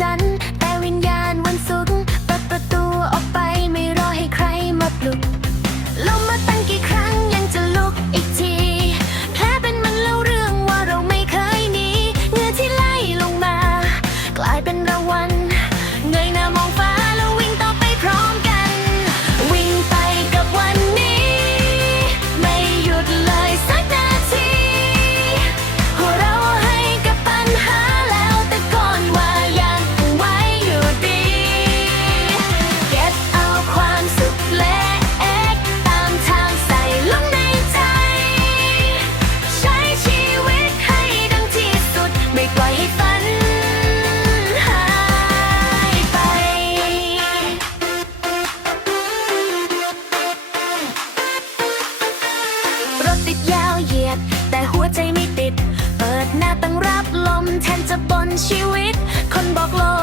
จัน ยาวเหยียด แต่หัวใจไม่ติด เปิดหน้าตั้งรับลมแทนจะบนชีวิต คนบอกโล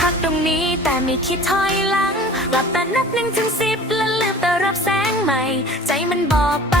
พักตรงนี้แต่ไม่คิดถอยหลังหลับตานับหนึ่งถึงสิบแล้วลืมแต่รับแสงใหม่ ใจมันบอกไป